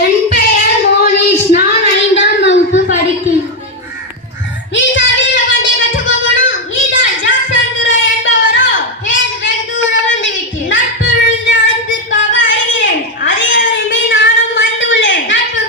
என் பெயர் மோனிஷ். நான் 5ஆம் வகுப்பு படிக்கிறேன். நீ சாவியில கொண்டே கற்றுக்கோ போனோம். நீதான் ஜாக்சன் துரை என்பவரோ? வெகு தூரம் வந்து விட்டு நட்பு விழுந்ததற்காக அறிகிறேன். அதே விரும்பி நானும் வந்துள்ளேன். நட்பு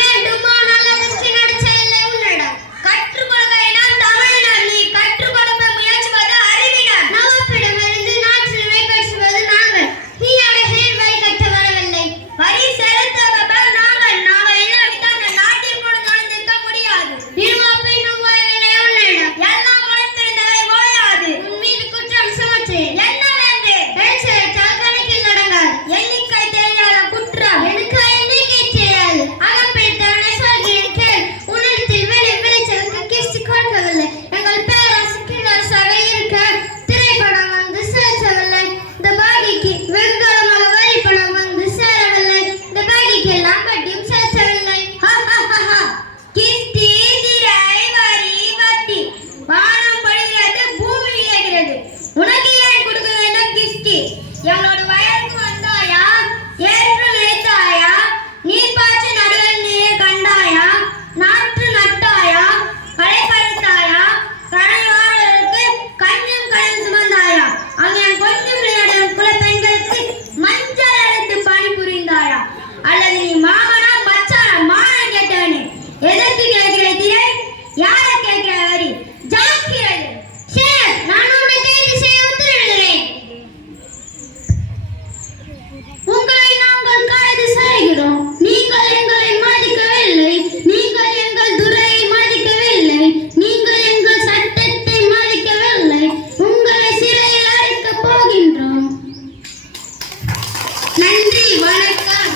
வேண்டுமானால் அதற்கு நடிச்ச இல்லை உன்னிடம். கற்றுக் கொடுக்கையினால் தமிழிடம் நீ கற்றுக் கொடுக்க முயற்சிப்பது அறிவிடம். நவப்பிடமிருந்து நாட்டினை கற்றுவது நாங்கள். நீ அவைகளில் வரி கட்ட வரவில்லை. வரி செலுத்தவர் நாங்கள். இல்லாவிட்டால் அந்த நாட்டில் கூட நுழைந்திருக்க முடியாது. இருவாப்பையும் வாயிலே உன்னிடம் எல்லாம் உழைத்திருந்தவை ஓயாது. உன் மீது குற்றம் சுமற்றேன். என்னவென்று பேச்செடுத்தால் கணக்கில் நடங்காது. எண்ணிக்கை தெரியாத குற்றம். எனக்கு எண்ணிக்கை தெரியாது. அகப்பிடித்தவனை சொல்கிறேன் கேள். உன்னிடத்தில் வெளிச்சலுக்கு கிஸ்து கொடுக்கவில்லை. எங்கள் பேராசிரியர் சபை இருக்க திரைப்படம் வந்து சேர்க்கவில்லை. இந்த பாகிக்கு வெகுகாலமாக வரிப்பணம் வந்து சேரவில்லை. இந்த பாகிக்கு எல்லாம் வட்டியும் சேர்க்கவில்லை. கிஸ்தி திரை வரி வட்டி வானம் படுகிறது, பூமி விளைகிறது. உனக்கு ஏன் கொடுக்க வேண்டும் கிஸ்தி? எங்களோட வயலுக்கு வந்தாயா? ஏற்று நினைத்தாயா? நீர் பாய்ச்சி நடுவில் நீர் கண்டாயா? நாற்று நட்டாயா? களை பறித்தாயா? கடையாளருக்கு கஞ்சும் கடன் சுமந்தாயா? அங்கே கொஞ்சம் விளையாடும் குல பெண்களுக்கு மஞ்சள் அரைத்து பணி புரிந்தாயா? அல்லது நீ மாமனா மச்சானா மானம் கேட்டவனே? எதற்கு கேட்கிற திரை? யாரை கேட்கிற வரி? ஜாக்கிரதை. சார், நான் உன்னை கைது செய்ய உத்தரவிடுகிறேன். உங்களை நாங்கள் கைது செய்கிறோம். நீங்கள் எங்களை மதிக்கவில்லை. நீங்கள் எங்கள் துறையை மதிக்கவில்லை. நீங்கள் எங்கள் சட்டத்தை மதிக்கவில்லை. உங்களை சிறையில் அடைக்கப் போகின்றோம். நன்றி, வணக்கம்.